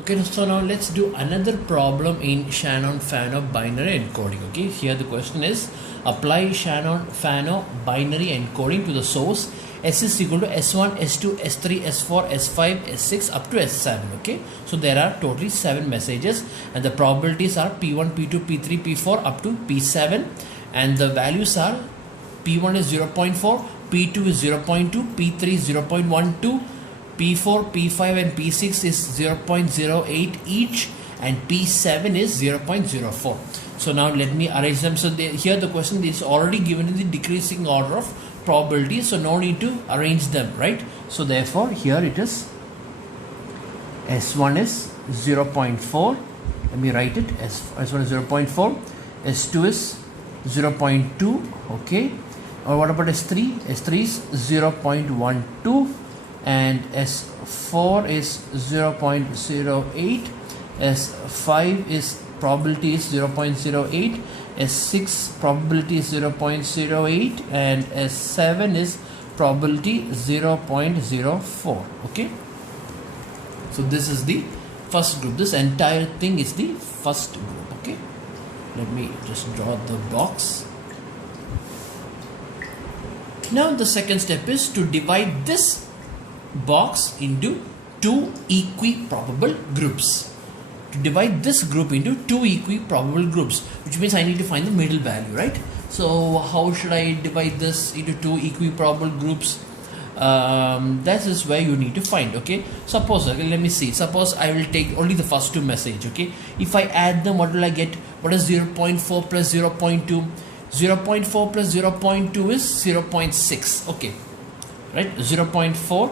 Okay, so now let's do another problem in Shannon Fano binary encoding. Okay, here the question is apply Shannon Fano binary encoding to the source S is equal to S1, S2, S3, S4, S5, S6 up to S7. Okay, so there are totally 7 messages and the probabilities are P1, P2, P3, P4 up to P7, and the values are P1 is 0.4, P2 is 0.2, P3 is 0.12, P4, P5 and P6 is 0.08 each, and P7 is 0.04. So now let me arrange them. So here the question is already given in the decreasing order of probability, so no need to arrange them, right? So therefore here it is S1 is 0.4. Let me write it. S1 is 0.4, S2 is 0.2. okay, or what about S3? S3 is 0.12 and S4 is 0.08, S5 is probability is 0.08, S6 probability is 0.08, and S7 is probability 0.04. okay, so this is the first group. This entire thing is the first group. Okay, let me just draw the box. Now the second step is to divide this box into two equiprobable groups. To divide this group into two equiprobable groups, which means I need to find the middle value, right? So how should I divide this into two equiprobable groups? That is where you need to find. Okay, suppose, okay, let me see, suppose I will take only the first two message. Okay, if I add them, what will I get? What is 0.4 plus 0.2? 0.4 plus 0.2 is 0.6. okay, right? 0.4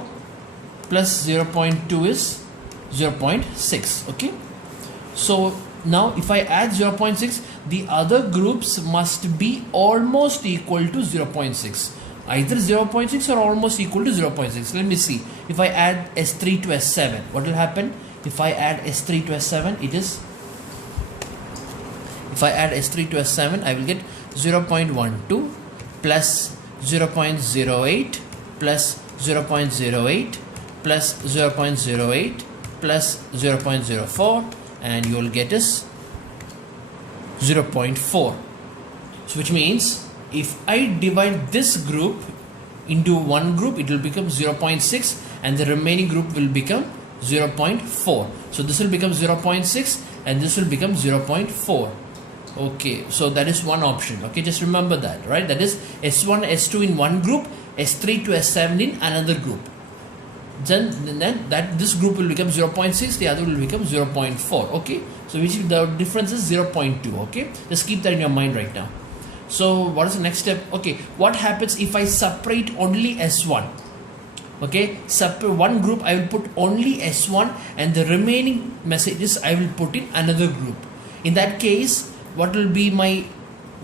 plus 0.2 is 0.6. okay, so now if I add 0.6, the other groups must be almost equal to 0.6, either 0.6 or almost equal to 0.6. let me see, if I add S3 to S7, what will happen? If I add S3 to S7, it is, if I add S3 to S7, I will get 0.12 plus 0.08 plus 0.08 plus 0.08 plus 0.04, and you will get is 0.4. so which means if I divide this group into one group, it will become 0.6 and the remaining group will become 0.4. so this will become 0.6 and this will become 0.4. okay, so that is one option. Okay, just remember that, right? That is S1, S2 in one group, S3 to S7 in another group. Then that this group will become 0.6, the other will become 0.4. okay, so which the difference is 0.2. okay, just keep that in your mind right now. So what is the next step? Okay, what happens if I separate only S1? okay, separate one group, I will put only S1 and the remaining messages I will put in another group. In that case, what will be my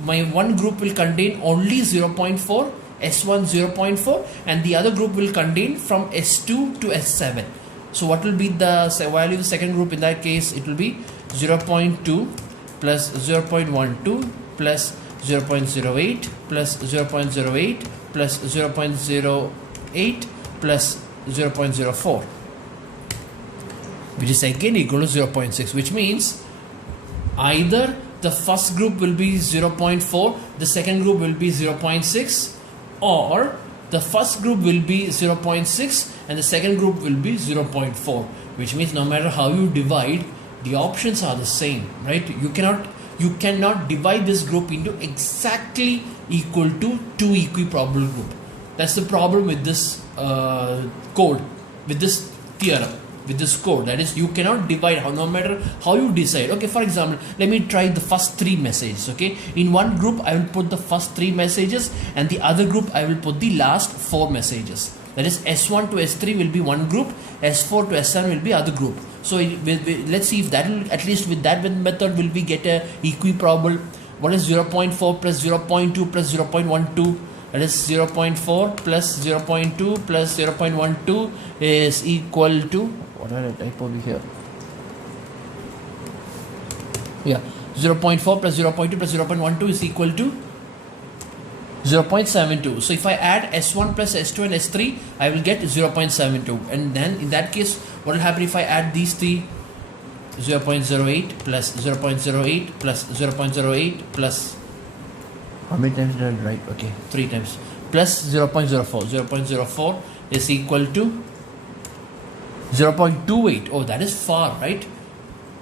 one group will contain only 0.4, S1 0.4, and the other group will contain from S2 to S7. so what will be the value of the second group? In that case, it will be 0.2 plus 0.12 plus 0.08 plus 0.08 plus 0.08 plus 0.04, which is again equal to 0.6, which means either the first group will be 0.4, the second group will be 0.6, or the first group will be 0.6 and the second group will be 0.4, which means no matter how you divide, the options are the same, right? You cannot divide this group into exactly equal to two equiprobable group. That's the problem with this code, with this theorem, with this code. That is, you cannot divide no matter how you decide. Okay, for example, let me try the first three messages. Okay, in one group I will put the first three messages and the other group I will put the last four messages. That is, S1 to S3 will be one group, S4 to S7 will be other group. So let's see if that will, at least with that method, will we get a equiprobable. What is 0.4 plus 0.2 plus 0.12? That is 0.4 plus 0.2 plus 0.12 is equal to, what did I type over here? Yeah, 0.4 plus 0.2 plus 0.12 is equal to 0.72. So if I add S1 plus S2 and S3, I will get 0.72. And then in that case, what will happen if I add these three 0.08 plus 0.08 plus 0.08 plus, how many times did I write? Okay, 3 times, plus 0.04. 0.04 is equal to 0.28. Oh, that is far, right?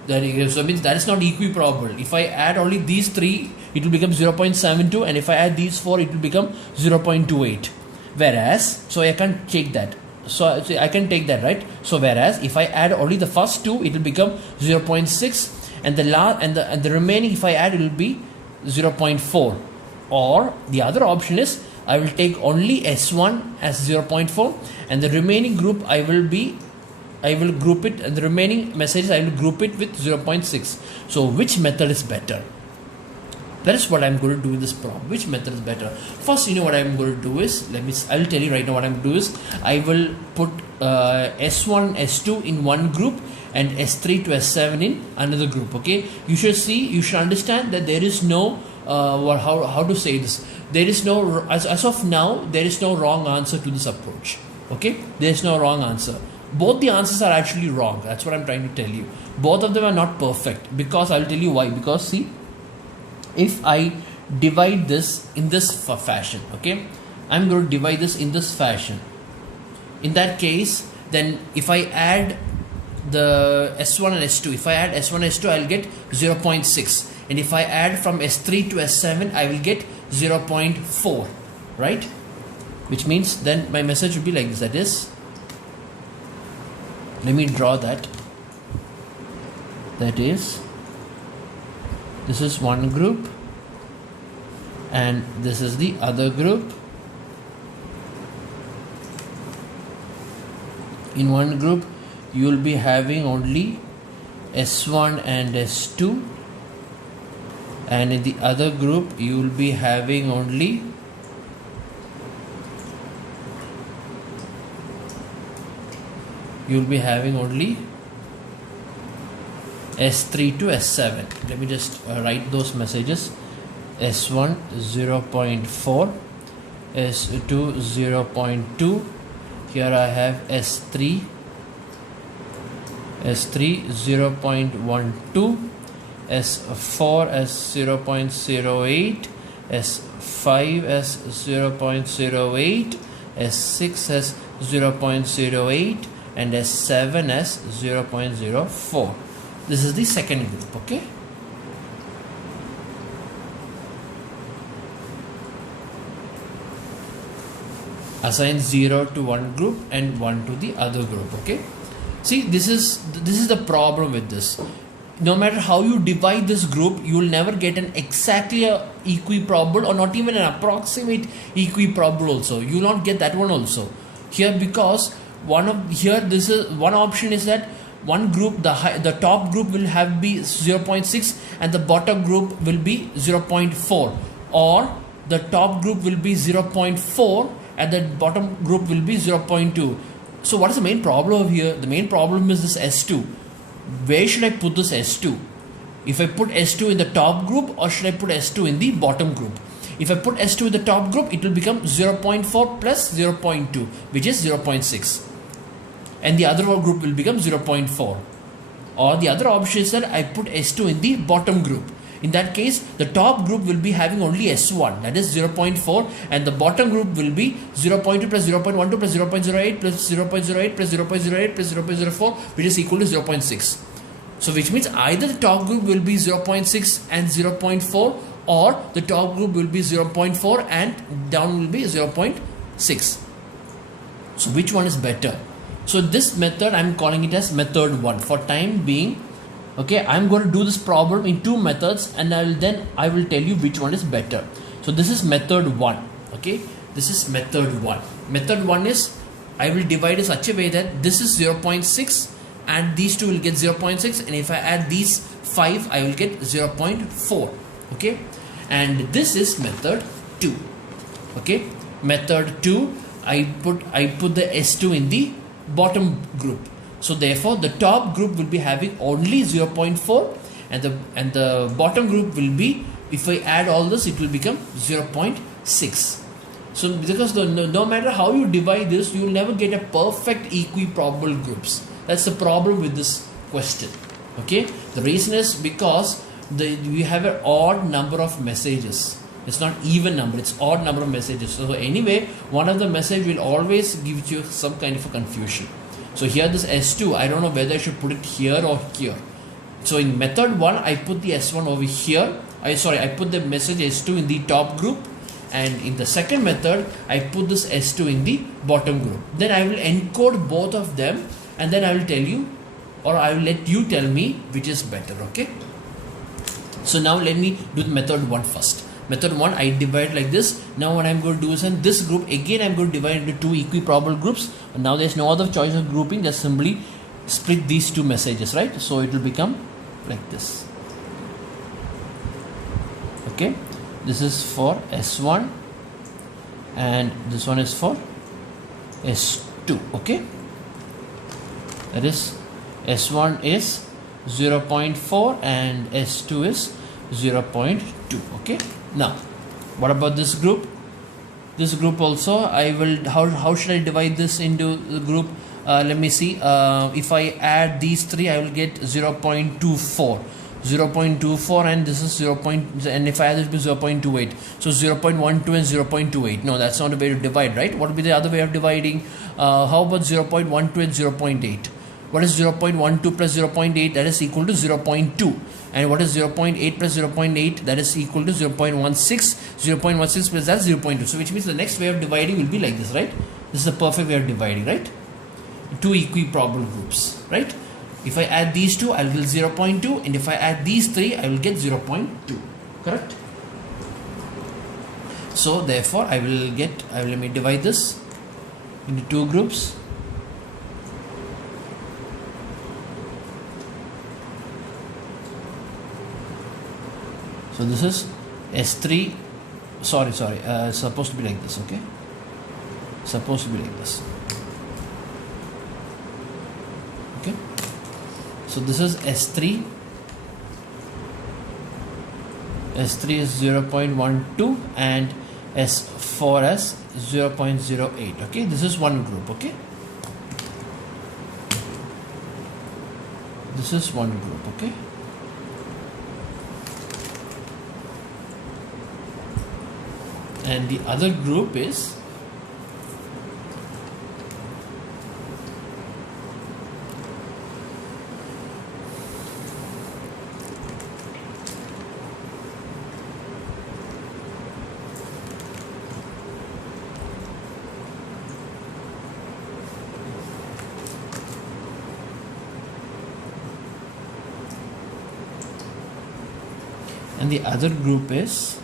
That is, so means that is not equiprobable. If I add only these 3, it will become 0.72, and if I add these 4, it will become 0.28. Whereas, so I can't take that. So I can take that, right? So whereas if I add only the first 2, it will become 0.6, and the remaining, if I add, it will be 0.4. Or the other option is I will take only S1 as 0.4, and the remaining group I will group it, and the remaining messages I will group it with 0.6. So which method is better? That is what I'm going to do in this problem. Which method is better? First, you know what I'm going to do is, I'll tell you right now what I'm going to do is, I will put S1, S2 in one group and S3 to S7 in another group. Okay, you should understand that there is no how to say this. There is no, as of now, there is no wrong answer to this approach. Okay, there is no wrong answer. Both the answers are actually wrong. That's what I'm trying to tell you. Both of them are not perfect, because I'll tell you why. Because see, if I divide this in this fashion, okay, I'm going to divide this in this fashion. In that case, then if I add the S1 and S2, if I add S1 and S2, I'll get 0.6, and if I add from S3 to S7, I will get 0.4, right? Which means then my message will be like this. That is, let me draw that. That is, this is one group and this is the other group. In one group you will be having only S1 and S2, and in the other group you will be having only S3 to S7. Let me just write those messages. S1 0.4, S2 0.2. Here I have S3 0.12, S4 as 0.08, S5 as 0.08, S6 as 0.08, and S7 as 0.04. This is the second group. Okay, assign 0 to one group and 1 to the other group. Okay, see, this is the problem with this. No matter how you divide this group, you will never get an exactly equiprobable, or not even an approximate equiprobable also. You will not get that one also here, because this is one option is that one group, the top group will be 0.6 and the bottom group will be 0.4, or the top group will be 0.4 and the bottom group will be 0.2. So what is the main problem here? The main problem is this S2. Where should I put this S2? If I put S2 in the top group, or should I put S2 in the bottom group? If I put S2 in the top group, it will become 0.4 plus 0.2, which is 0.6. And the other group will become 0.4. Or the other option is that I put S2 in the bottom group. In that case, the top group will be having only S1, that is 0.4, and the bottom group will be 0.2 plus 0.12 plus 0.08 plus 0.08 plus 0.08 plus 0.04, which is equal to 0.6. So which means either the top group will be 0.6 and 0.4, or the top group will be 0.4 and down will be 0.6. So which one is better? So this method, I'm calling it as method 1 for time being. Okay, I'm going to do this problem in 2 methods, and I will tell you which one is better. So this is method 1. Okay, this is method 1. Method 1 is, I will divide in such a way that this is 0.6 and these two will get 0.6, and if I add these 5, I will get 0.4. Okay, and this is method 2. Okay, method 2, I put the S2 in the bottom group. So therefore the top group will be having only 0.4, and the bottom group will be, if I add all this, it will become 0.6. So because no matter how you divide this, you will never get a perfect equiprobable groups. That's the problem with this question. Okay, the reason is because we have an odd number of messages. It's not even number, it's odd number of messages. So anyway, one of the message will always give you some kind of a confusion. So here this S2, I don't know whether I should put it here or here. So in method 1, I put the S1 over here. I put the message S2 in the top group, and in the second method, I put this S2 in the bottom group. Then I will encode both of them, and then I will tell you, or I will let you tell me which is better. Okay. So now let me do the method 1 first. Method 1, I divide like this. Now what I'm going to do is in this group, again I'm going to divide into 2 equiprobable groups. And now there's no other choice of grouping, just simply split these 2 messages, right? So it will become like this. Okay, this is for S1 and this one is for S2. Okay, that is S1 is 0.4 and S2 is 0.2. Okay, now what about this group? This group also I will, how should I divide this into the group? Let me see, if I add these 3 I will get 0.24 and this is 0. And if I add this will be 0.28, so 0.12 and 0.28. No, that's not a way to divide, right? What would be the other way of dividing? How about 0.12 and 0.8? What is 0.12 plus 0.8? That is equal to 0.2. And what is 0.8 plus 0.8? That is equal to 0.16. 0.16 plus that is 0.2. So which means the next way of dividing will be like this, right? This is the perfect way of dividing, right? 2 equiprobable groups, right? If I add these 2, I will get 0.2, and if I add these 3, I will get 0.2. Correct? So therefore, let me divide this into 2 groups. So this is S3. Sorry. It's supposed to be like this. Okay. Supposed to be like this. Okay. So this is S3. S3 is 0.12 and S4 as 0.08. Okay. This is one group. Okay. This is one group. Okay. And the other group is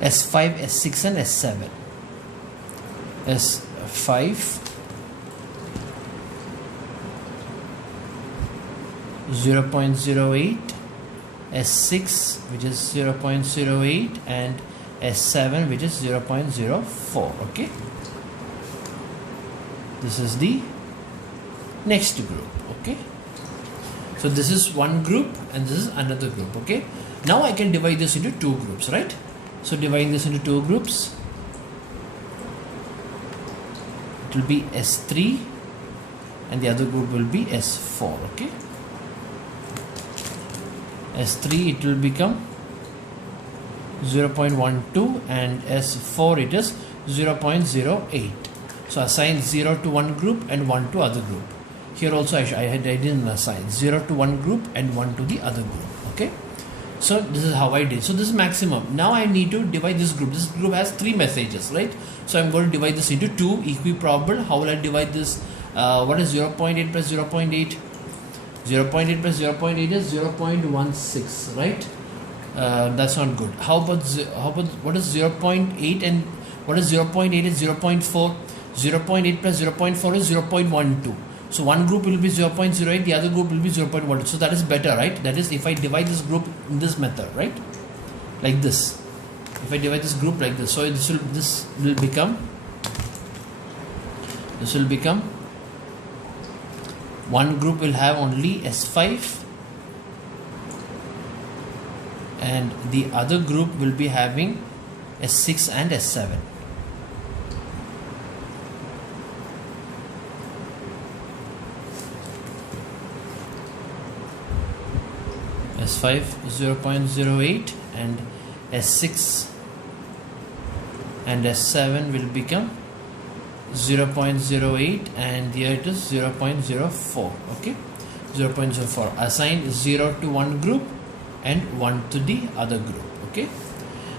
S5, S6 and S7. S5 0.08, S6 which is 0.08 and S7 which is 0.04. Okay, this is the next group. Okay, so this is one group and this is another group. Okay, now I can divide this into 2 groups, right? So dividing this into 2 groups, it will be S3 and the other group will be S4. Okay, S3 it will become 0.12 and S4 it is 0.08. So assign 0 to one group and 1 to other group. Here also I didn't assign 0 to one group and 1 to the other group. Okay, so this is how I did. So this is maximum. Now I need to divide this group. This group has 3 messages, right? So I'm going to divide this into 2 equiprobable. How will I divide this? What is 0.8 plus 0.8? 0.8 plus 0.8 is 0.16, right? That's not good. How about what is 0.8 and what is 0.8 is 0.4? 0.8 plus 0.4 is 0.12. So one group will be 0.08, the other group will be 0.12. So that is better, right? That is if I divide this group in this method, right? Like this. If I divide this group like this, so this will become one group will have only S5 and the other group will be having S6 and S7. S5 0.08, and S6 and S7 will become 0.08, and here it is 0.04. okay, 0.04. Assign 0 to one group and 1 to the other group. Okay,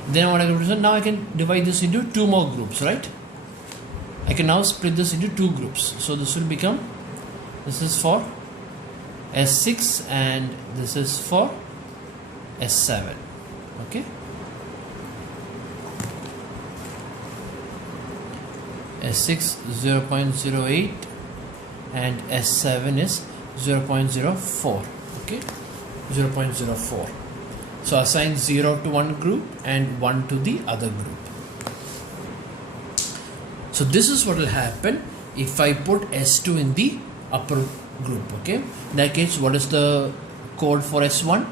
then what I can do, now I can divide this into two more groups, right? I can now split this into two groups. So this will become, this is for S6 and this is for S7. Okay, S6 0.08 and S7 is 0.04. okay, 0.04. so assign 0 to one group and 1 to the other group. So this is what will happen if I put S2 in the upper group. Okay, in that case, what is the code for S1?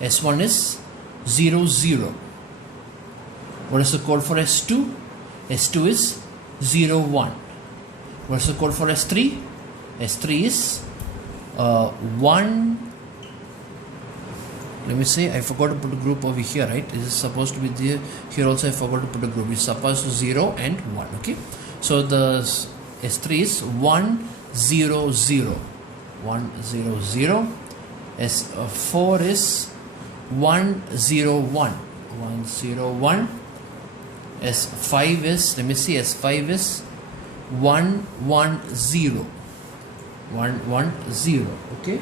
S1 is 0 0. What is the code for S2? S2 is 0 1. What is the code for S3? S3 is 1. Let me say, I forgot to put a group over here, right? This is supposed to be there. Here also I forgot to put a group. It's supposed to 0 and 1. Okay, so the S3 is 1 0 0. 1 0 0. S4 is 1 0 1. 1 0 1. S5 is, let me see, S5 is 1 1 0. 1 1 0. Okay,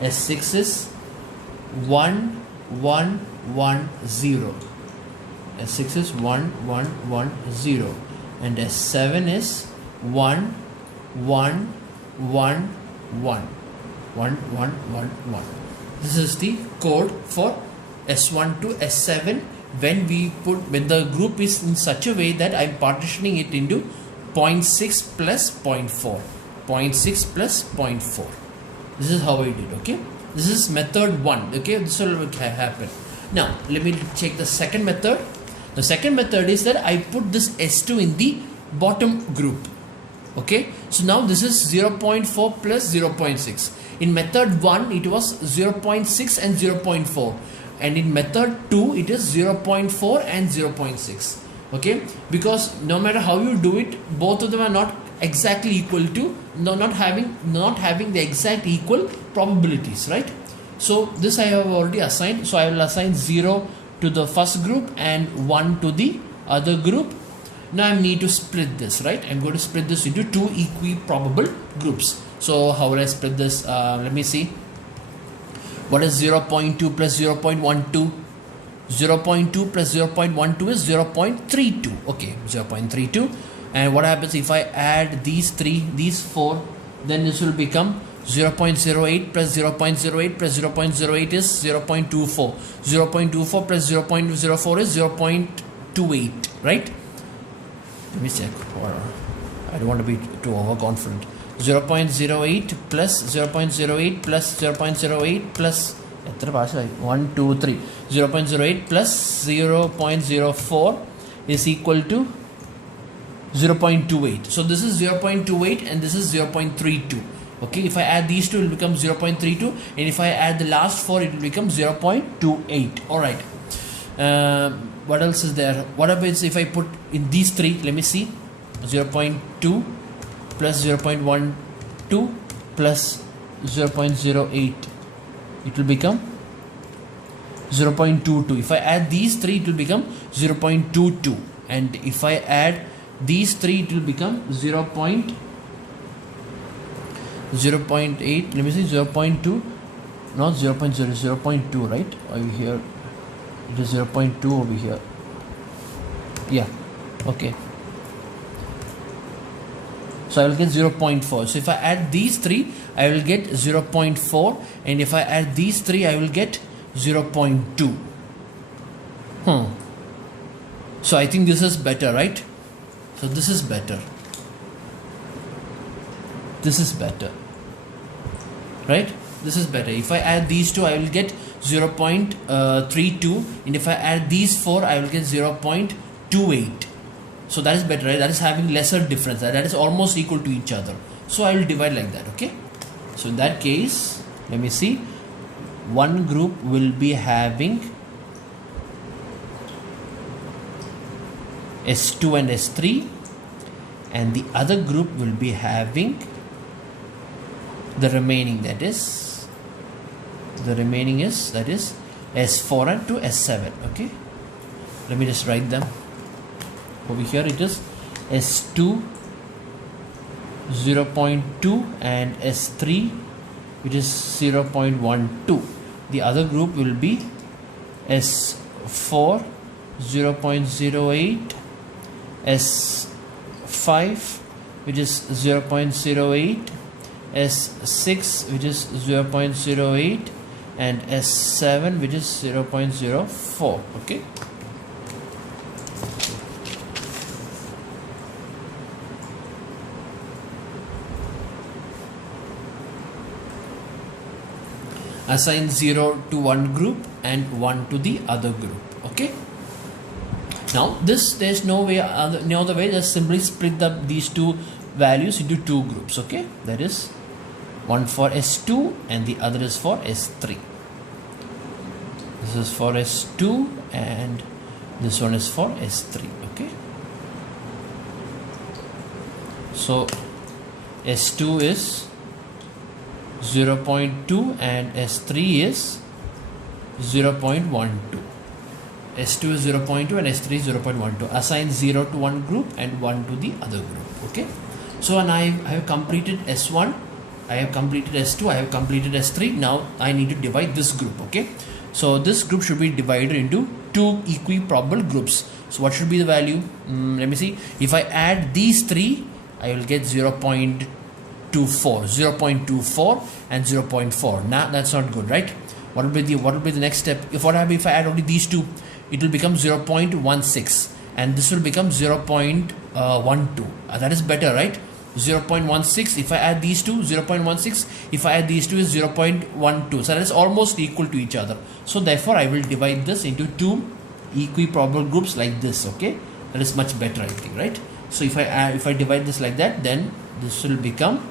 S6 is 1 1 1 0. S6 is 1 1 1 0, and S7 is 1 1 1 1 1 1 1 1. This is the code for S1 to S7 when the group is in such a way that I'm partitioning it into 0.6 plus 0.4. 0.6 plus 0.4. This is how I did. Okay, this is method 1. Okay, this will happen. Now let me check the second method. The second method is that I put this S2 in the bottom group. Okay, so now this is 0.4 plus 0.6. In method 1 it was 0.6 and 0.4, and in method 2 it is 0.4 and 0.6. okay, because no matter how you do it, both of them are not exactly equal to, not having the exact equal probabilities, right? So this I have already assigned, so I will assign 0 to the first group and 1 to the other group. Now I need to split this, right? I'm going to split this into two equiprobable groups. So how will I split this? Let me see. What is 0.2 plus 0.12? 0.2 plus 0.12 is 0.32. okay, 0.32. And what happens if I add these 4? Then this will become 0.08 plus 0.08 plus 0.08 is 0.24. 0.24 plus 0.04 is 0.28, right? Let me check. I don't want to be too overconfident. 0.08 plus 0.08 plus 0.08 plus 1, 2, 3. 0.08 plus 0.04 is equal to 0.28. So this is 0.28 and this is 0.32. okay, if I add these two it will become 0.32, and if I add the last 4 it will become 0.28. Alright, what else is there? What happens if I put in these 3? Let me see. 0.2 plus 0.12 plus 0.08, it will become 0.22. If I add these 3 it will become 0.22, and if I add these 3 it will become 0.8. Let me see, 0.2, not 0.0, 0.2, right? Over here it is 0.2 over here. Yeah, okay. So I will get 0.4. So if I add these 3 I will get 0.4, and if I add these 3 I will get 0.2. So I think this is better, right? So this is better. This is better, right? This is better. If I add these 2 I will get 0.32, and if I add these 4 I will get 0.28. So that is better, right? That is having lesser difference. That is almost equal to each other. So I will divide like that. Okay. So in that case, let me see, one group will be having S2 and S3, and the other group will be having the remaining, that is S4 and to S7. Okay, let me just write them over here. It is S2 0.2 and S3 which is 0.12. The other group will be S4 0.08, S5 which is 0.08, S6 which is 0.08, and S7 which is 0.04. Okay, assign 0 to one group and 1 to the other group. Okay, now there's no other way, just simply split these two values into two groups. Okay, that is one for S2 and the other is for S3. This is for S2 and this one is for S3. Okay, so S2 is 0.2 and S3 is 0.12. S2 is 0.2 and S3 is 0.12. Assign 0 to one group and 1 to the other group. Okay, so and I have completed S1, I have completed S2, I have completed S3. Now I need to divide this group. Okay, so this group should be divided into two equiprobable groups. So what should be the value? Let me see. If I add these three, I will get 0.24 and 0.4. Nah, that's not good, right? What will be the next step? If I add only these two, it will become 0.16 and this will become 0.12. That is better, right? 0.16. If I add these two, 0.16. If I add these two is 0.12. So that is almost equal to each other. So therefore I will divide this into two equiprobable groups like this. Okay, that is much better, I think, right? So if I divide this like that, then this will become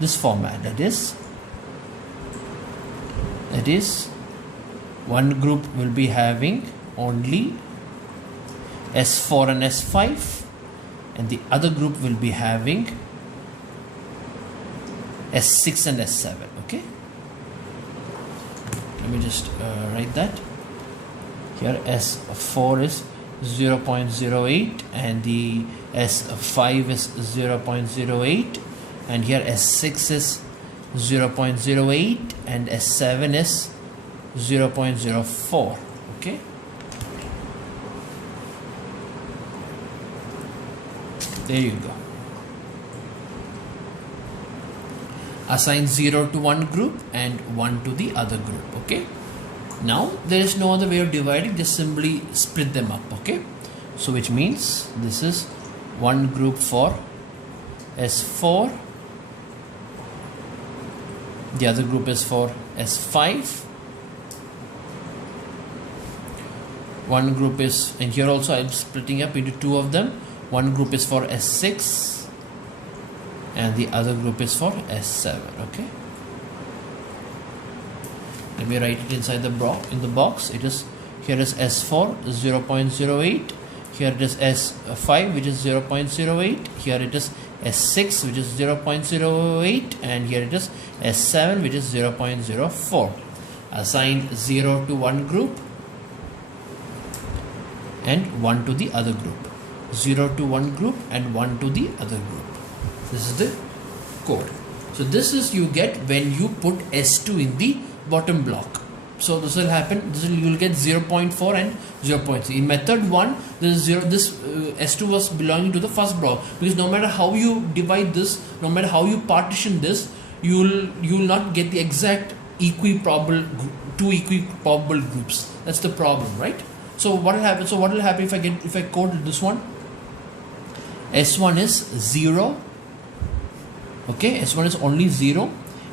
this format, that is one group will be having only S4 and S5 and the other group will be having S6 and S7. Okay, let me just write that here. S4 is 0.08 and the S5 is 0.08 and here S6 is 0.08 and S7 is 0.04. Okay, there you go. Assign 0 to one group and 1 to the other group. Okay, now there is no other way of dividing, just simply split them up. Okay, so which means this is one group for S4, the other group is for S5, one group is, and here also I am splitting up into two of them. One group is for S6 and the other group is for S7. Okay, let me write it inside the box. It is, here is S4 0.08, here it is S5 which is 0.08, here it is S6 which is 0.08 and here it is S7 which is 0.04. Assign 0 to one group and 1 to the other group. 0 to one group and 1 to the other group. This is the code. So this is you get when you put S2 in the bottom block. So this will happen, you will get 0.4 and 0.3. In method 1, this S2 was belonging to the first block, because no matter how you divide this, no matter how you partition this, you will not get the exact two equiprobable groups. That's the problem, right? So what will happen? If I code this one? S1 is 0. Okay, S1 is only 0.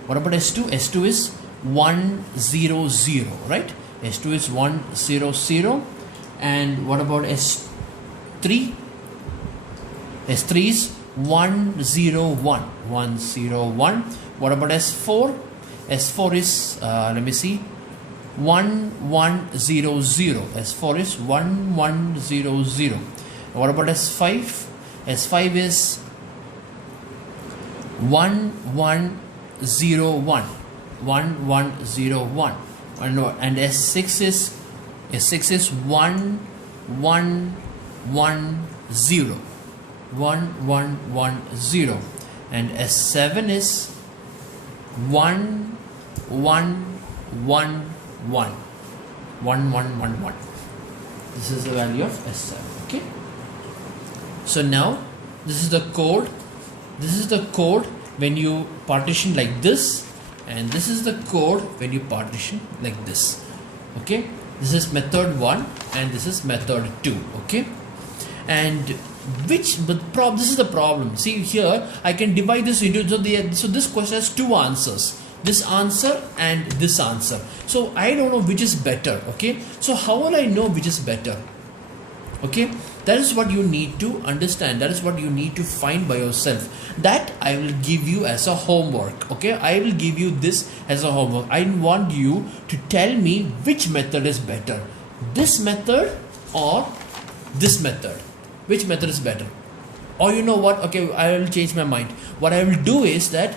What about S2? S2 is 1 0 0, right? S2 is 1 0 0. And what about S3? S3 is 101. 101. What about S4? S4 is let me see, 1100. S4 is 1100. What about S5? S5 is 1101. 1101. And S6 is 1110. 1110. And S7 is 1111. 1111. This is the value of S7. Okay. So now this is the code. This is the code when you partition like this, and this is the code when you partition like this. Okay. This is method 1 and this is method 2. Okay. And this is the problem. See here, I can divide this into, so this question has two answers, this answer and this answer. So I don't know which is better. Okay, so how will I know which is better? Okay, that is what you need to understand. That is what you need to find by yourself. That I will give you as a homework. Okay, I will give you this as a homework. I want you to tell me which method is better, this method or this method. Which method is better? Or you know what? Okay, I will change my mind. What I will do is that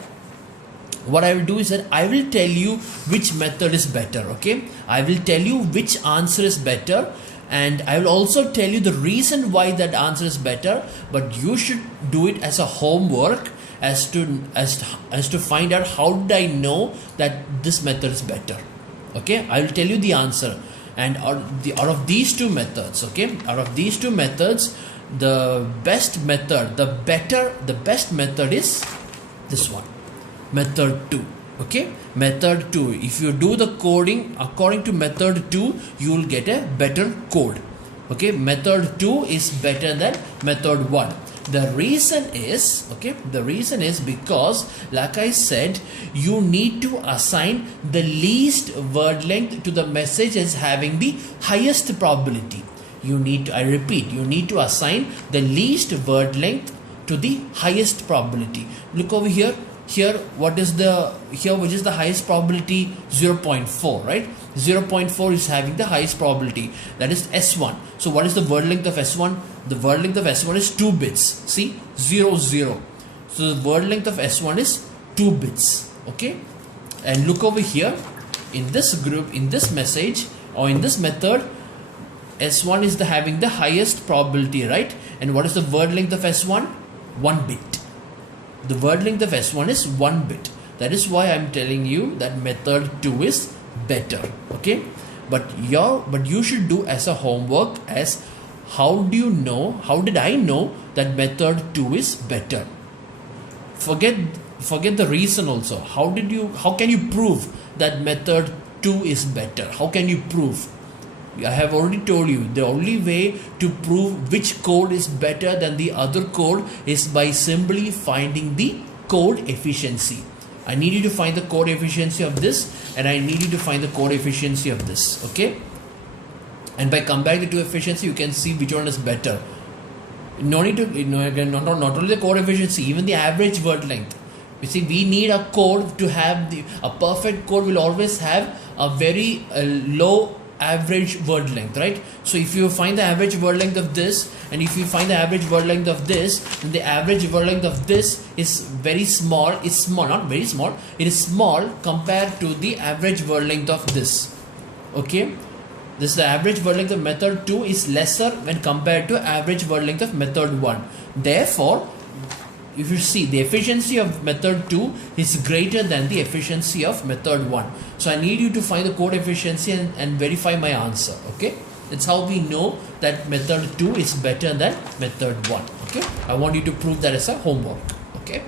I will tell you which method is better. Okay, I will tell you which answer is better, and I will also tell you the reason why that answer is better. But you should do it as a homework, as to find out how did I know that this method is better. Okay, I will tell you the answer, and out of these two methods, okay, out of these two methods, the best method is this one, method 2. Okay, method 2. If you do the coding according to method 2, you will get a better code. Okay, method 2 is better than method 1. The reason is because, like I said, you need to assign the least word length to the message as having the highest probability. You need to, I repeat, you need to assign the least word length to the highest probability. Look over here. Here, which is the highest probability? 0.4, right? 0.4 is having the highest probability. That is S1. So what is the word length of S1? The word length of S1 is 2 bits. See, 0, 0. So the word length of S1 is 2 bits. Okay. And look over here. In this group, in this message, or in this method, S1 is having the highest probability, right? And what is the word length of S1? 1 bit. The word length of S1 is 1 bit. That is why I am telling you that method 2 is better. Okay, but you should do as a homework as how did I know that method 2 is better? Forget the reason also. How can you prove that method 2 is better? How can you prove? I have already told you, the only way to prove which code is better than the other code is by simply finding the code efficiency. I need you to find the code efficiency of this, and I need you to find the code efficiency of this. Okay, and by comparing the two efficiency, you can see which one is better. No need to, not only the code efficiency, even the average word length. You see, we need a code to have a perfect code will always have a very low average word length, right? So if you find the average word length of this, and if you find the average word length of this, then the average word length of this is very small. It's small, not very small. It is small compared to the average word length of this. Okay, this the average word length of method 2 is lesser when compared to average word length of method 1. Therefore, if you see, the efficiency of method 2 is greater than the efficiency of method 1. So I need you to find the code efficiency and verify my answer. Okay, that's how we know that method 2 is better than method 1. Okay, I want you to prove that as a homework. Okay.